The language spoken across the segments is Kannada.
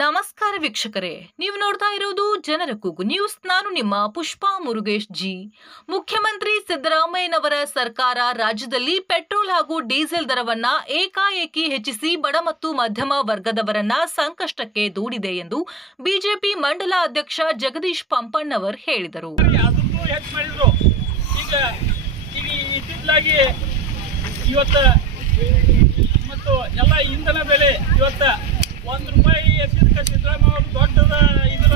ನಮಸ್ಕಾರ ವೀಕ್ಷಕರೇ, ನೀವು ನೋಡ್ತಾ ಇರೋದು ಜನರ ಕೂಗು ನ್ಯೂಸ್. ನಾನು ನಿಮ್ಮ ಪುಷ್ಪಾ ಮುರುಗೇಶ್ ಜಿ. ಮುಖ್ಯಮಂತ್ರಿ ಸಿದ್ದರಾಮಯ್ಯನವರ ಸರ್ಕಾರ ರಾಜ್ಯದಲ್ಲಿ ಪೆಟ್ರೋಲ್ ಹಾಗೂ ಡೀಸೆಲ್ ದರವನ್ನ ಏಕಾಏಕಿ ಹೆಚ್ಚಿಸಿ ಬಡ ಮತ್ತು ಮಧ್ಯಮ ವರ್ಗದವರನ್ನ ಸಂಕಷ್ಟಕ್ಕೆ ದೂಡಿದೆ ಎಂದು ಬಿಜೆಪಿ ಮಂಡಲ ಅಧ್ಯಕ್ಷ ಜಗದೀಶ್ ಪಂಪಣ್ಣವರ್ ಹೇಳಿದರು. ಮತ್ತು ಎಲ್ಲ ಇಂಧನ ಬೆಲೆ ಇವತ್ತು ₹1 ಹೆಚ್ಚಿದ ಸಿದ್ದರಾಮಯ್ಯ ದೊಡ್ಡದ ಇದರ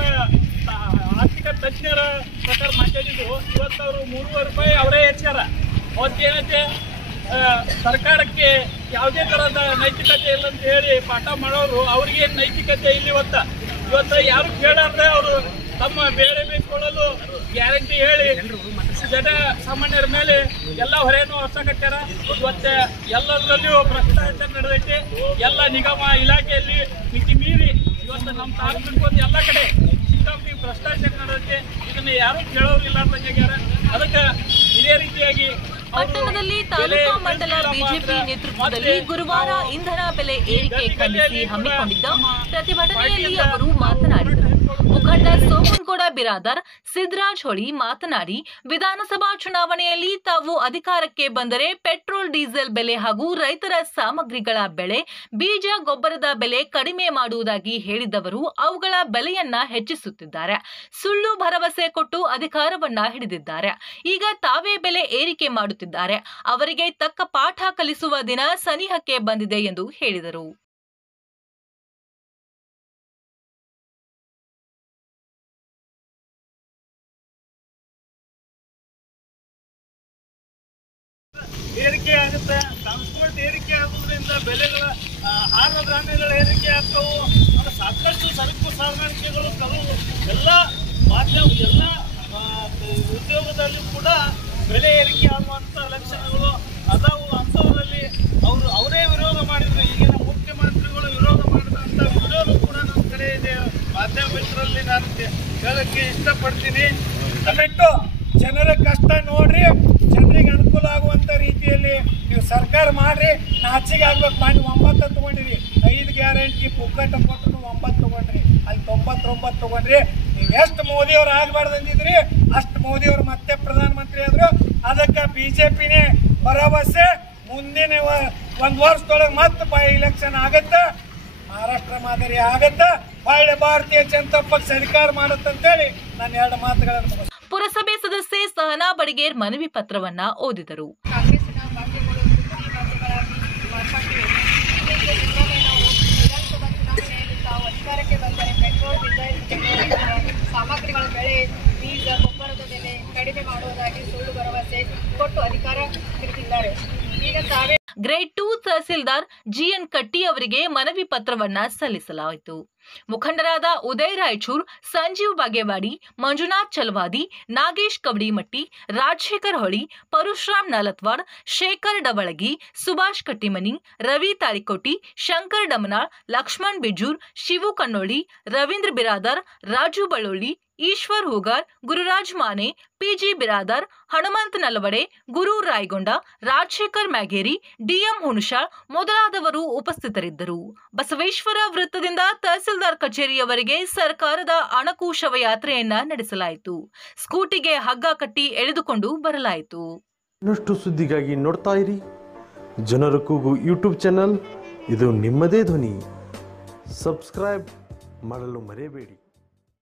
ಆರ್ಥಿಕ ತಜ್ಞರ ಪ್ರಕಾರ ಮಾತಾಡಿದ್ದು. ಇವತ್ತು ಅವರು ₹3 ಅವರೇ ಹೆಚ್ಚಾರ. ಅವತ್ತೇನೈತೆ ಸರ್ಕಾರಕ್ಕೆ ಯಾವುದೇ ಥರದ ನೈತಿಕತೆ ಇಲ್ಲ ಅಂತ ಹೇಳಿ ಪಾಠ ಮಾಡೋರು ಅವ್ರಿಗೇನು ನೈತಿಕತೆ ಇಲ್ಲ. ಇವತ್ತು ಯಾರು ಕೇಳಾರ್ದೆ ಅವರು ತಮ್ಮ ಬೇಳೆ ಬೇಯಿಸಿಕೊಳ್ಳಲು ಗ್ಯಾರಂಟಿ ಹೇಳಿ ಜನ ಸಾಮಾನ್ಯರ ಮೇಲೆ ಎಲ್ಲ ಹೊರೆಯನ್ನು ಹೊರಸಕತ್ತಾರ. ಇವತ್ತು ಎಲ್ಲದರಲ್ಲಿಯೂ ಭ್ರಷ್ಟಾಚಾರ ನಡೆದೈತೆ. ಎಲ್ಲ ನಿಗಮ ಇಲಾಖೆಯಲ್ಲಿ ಮಿತಿ ಮೀರಿ ಇವತ್ತು ನಮ್ಮ ತಾಲೂಕಿಗೆ ಬಂದು ಎಲ್ಲ ಕಡೆ ಸಿಕ್ಕಾಪಟ್ಟಿ ಭ್ರಷ್ಟಾಚಾರ ನಡೆದೈತೆ. ಇದನ್ನು ಯಾರೂ ಕೇಳೋರಿಲ್ಲ ಅಂತ. ಅದಕ್ಕೆ ಇದೇ ರೀತಿಯಾಗಿ ಪಟ್ಟಣದಲ್ಲಿ ತಾಲೂಕಾ ಮಂಡಲ ಬಿಜೆಪಿ ನೇತೃತ್ವದಲ್ಲಿ ಗುರುವಾರ ಇಂಧನ ಬೆಲೆ ಏರಿಕೆ ಖಂಡಿಸಿ ಹಮ್ಮಿಕೊಂಡಿದ್ದ ಪ್ರತಿಭಟನೆಯಲ್ಲಿ ಅವರು ಮಾತನಾಡಿದರು. ಮುಖಂಡ ಸೋಮನಗೌಡ ಬಿರಾದರ್ ಸಿದ್ದರಾಜ್ ಹೊಳಿ ಮಾತನಾಡಿ, ವಿಧಾನಸಭಾ ಚುನಾವಣೆಯಲ್ಲಿ ತಾವು ಅಧಿಕಾರಕ್ಕೆ ಬಂದರೆ ಪೆಟ್ರೋಲ್ ಡೀಸೆಲ್ ಬೆಲೆ ಹಾಗೂ ರೈತರ ಸಾಮಗ್ರಿಗಳ ಬೆಲೆ, ಬೀಜ ಗೊಬ್ಬರದ ಬೆಲೆ ಕಡಿಮೆ ಮಾಡುವುದಾಗಿ ಹೇಳಿದ್ದವರು ಅವುಗಳ ಬೆಲೆಯನ್ನ ಹೆಚ್ಚಿಸುತ್ತಿದ್ದಾರೆ. ಸುಳ್ಳು ಭರವಸೆ ಕೊಟ್ಟು ಅಧಿಕಾರವನ್ನ ಹಿಡಿದಿದ್ದಾರೆ. ಈಗ ತಾವೇ ಬೆಲೆ ಏರಿಕೆ ಮಾಡುತ್ತಿದ್ದಾರೆ. ಅವರಿಗೆ ತಕ್ಕ ಪಾಠ ಕಲಿಸುವ ದಿನ ಸನಿಹಕ್ಕೆ ಬಂದಿದೆ ಎಂದು ಹೇಳಿದರು. ಏರಿಕೆ ಆಗುತ್ತೆ. ಟ್ರಾನ್ಸ್ಪೋರ್ಟ್ ಏರಿಕೆ ಆಗೋದ್ರಿಂದ ಬೆಲೆಗಳ ಆಹಾರ ಧಾನ್ಯಗಳ ಏರಿಕೆ ಆಗ್ತವು. ಸಾಕಷ್ಟು ಸರಕು ಸಾಗಾಣಿಕೆಗಳು ತರುವು ಎಲ್ಲ ಮಾಧ್ಯಮ ಎಲ್ಲ ಉದ್ಯೋಗದಲ್ಲಿ ಕೂಡ ಬೆಲೆ ಏರಿಕೆ ಆಗುವಂಥ ಲಕ್ಷಣಗಳು ಅದಾವು. ಅಂಥವರಲ್ಲಿ ಅವರೇ ವಿರೋಧ ಮಾಡಿದ್ರು. ಈಗಿನ ಮುಖ್ಯಮಂತ್ರಿಗಳು ವಿರೋಧ ಮಾಡಿದಂಥ ವಿಡಿಯೋನು ಕೂಡ ನಮ್ಮ ಕಡೆ ಇದೆ. ಮಾಧ್ಯಮ ಮಿತ್ರರಲ್ಲಿ ನಾನು ಹೇಳಕ್ಕೆ ಇಷ್ಟಪಡ್ತೀನಿ. ಬಿಟ್ಟು ಜನರ ಕಷ್ಟ ನೋಡ್ರಿ, ಜನರಿಗೆ ಅನುಕೂಲ ಆಗುವಂಥ ರೀತಿಯಲ್ಲಿ ನೀವು ಸರ್ಕಾರ ಮಾಡ್ರಿ. ನಾಚಿಗೆ ಆಗ್ಬೇಕು ಮಾಡಿ 9 ತಗೊಂಡಿರಿ. 5 ಗ್ಯಾರಂಟಿ ಪುಕ್ಕಟ ಕೊಟ್ಟರು 9 ತಗೊಂಡ್ರಿ. ಅಲ್ಲಿ 99 ತಗೊಂಡ್ರಿ. ನೀವು ಎಷ್ಟು ಮೋದಿಯವ್ರು ಆಗಬಾರ್ದು ಅಂದಿದ್ರಿ ಅಷ್ಟು ಮೋದಿಯವರು ಮತ್ತೆ ಪ್ರಧಾನಮಂತ್ರಿ ಆದ್ರು. ಅದಕ್ಕೆ ಬಿಜೆಪಿನೇ ಭರವಸೆ. ಮುಂದಿನ 1 ವರ್ಷದೊಳಗೆ ಮತ್ತೆ ಎಲೆಕ್ಷನ್ ಆಗತ್ತೆ. ಮಹಾರಾಷ್ಟ್ರ ಮಾದರಿ ಆಗತ್ತೆ. ಒಳ್ಳೆ ಭಾರತೀಯ ಜನತಾ ಪಕ್ಷ ಅಧಿಕಾರ ಮಾಡುತ್ತಂತೇಳಿ ನಾನು 2 ಮಾತುಗಳನ್ನು ಮುಗಿಸ್ತೇನೆ. ಪುರಸಭೆ ಸದಸ್ಯೆ ಸಹನಾ ಬಡಿಗೇರ್ ಮನವಿ ಪತ್ರವನ್ನ ಓದಿದರು. ಕಾಂಗ್ರೆಸ್ಸಿನ ಭಾಗ್ಯಗಳು ವಿಧಾನಸಭಾ ಚುನಾವಣೆಯಲ್ಲಿ ತಾವು ಅಧಿಕಾರಕ್ಕೆ ಬಂದರೆ ಪೆಟ್ರೋಲ್ ಡೀಸೆಲ್ ಸಾಮಗ್ರಿಗಳ ಬೆಲೆ, ಬೀಜ ಗೊಬ್ಬರದ ಬೆಲೆ ಕಡಿಮೆ ಮಾಡುವುದಾಗಿ ಸುಳ್ಳು ಭರವಸೆ ಕೊಟ್ಟು ಅಧಿಕಾರ ಹಿಡಿದಿದ್ದಾರೆ. ಈಗ ತಾವೇ ಗ್ರೇಡ್ 2 ತಹಸೀಲ್ದಾರ್ ಜಿಎನ್ ಕಟ್ಟಿ ಅವರಿಗೆ ಮನವಿ ಪತ್ರವನ್ನ ಸಲ್ಲಿಸಲಾಯಿತು. ಮುಖಂಡರಾದ ಉದಯ್ ರಾಯಚೂರ್, ಸಂಜೀವ್ ಬಾಗೇವಾಡಿ, ಮಂಜುನಾಥ್ ಚಲವಾದಿ, ನಾಗೇಶ್ ಕವಡಿಮಟ್ಟಿ, ರಾಜಶೇಖರ್ ಹೊಳಿ, ಪರಶುರಾಮ್ ನಾಲತ್ವಾಡ್, ಶೇಖರ್ ಡವಳಗಿ, ಸುಭಾಷ್ ಕಟ್ಟಿಮನಿ, ರವಿ ತಾಳಿಕೋಟಿ, ಶಂಕರ್ ಡಮನಾಳ್, ಲಕ್ಷ್ಮಣ್ ಬಿಜೂರ್, ಶಿವು ಕನ್ನೋಳಿ, ರವೀಂದ್ರ ಬಿರಾದರ್, ರಾಜು ಬಳ್ಳೊಳ್ಳಿ, ಈಶ್ವರ್ ಹೂಗಾರ್, ಗುರುರಾಜ್ ಮಾನೆ, ಪಿಜಿ ಬಿರಾದರ್, ಹನುಮಂತ ನಲವಡೆ, ಗುರು ರಾಯಗೊಂಡ, ರಾಜಶೇಖರ್ ಮ್ಯಾಗೇರಿ, ಡಿಎಂ ಹುಣಶಾಳ್ ಮೊದಲಾದವರು ಉಪಸ್ಥಿತರಿದ್ದರು. ಬಸವೇಶ್ವರ ವೃತ್ತದಿಂದ ತಹಸೀಲ್ದಾರ್ ಕಚೇರಿಯವರೆಗೆ ಸರ್ಕಾರದ ಅಣಕು ಶವಯಾತ್ರೆಯನ್ನ ನಡೆಸಲಾಯಿತು. ಸ್ಕೂಟಿಗೆ ಹಗ್ಗ ಕಟ್ಟಿ ಎಳೆದುಕೊಂಡು ಬರಲಾಯಿತು. ಇನ್ನಷ್ಟು ಸುದ್ದಿಗಾಗಿ ನೋಡ್ತಾ ಇರಿ ಜನರ ಕೂಗು ಯೂಟ್ಯೂಬ್ ಚಾನಲ್. ಇದು ನಿಮ್ಮದೇ ಧ್ವನಿ. ಸಬ್ಸ್ಕ್ರೈಬ್ ಮಾಡಲು ಮರೆಯಬೇಡಿ.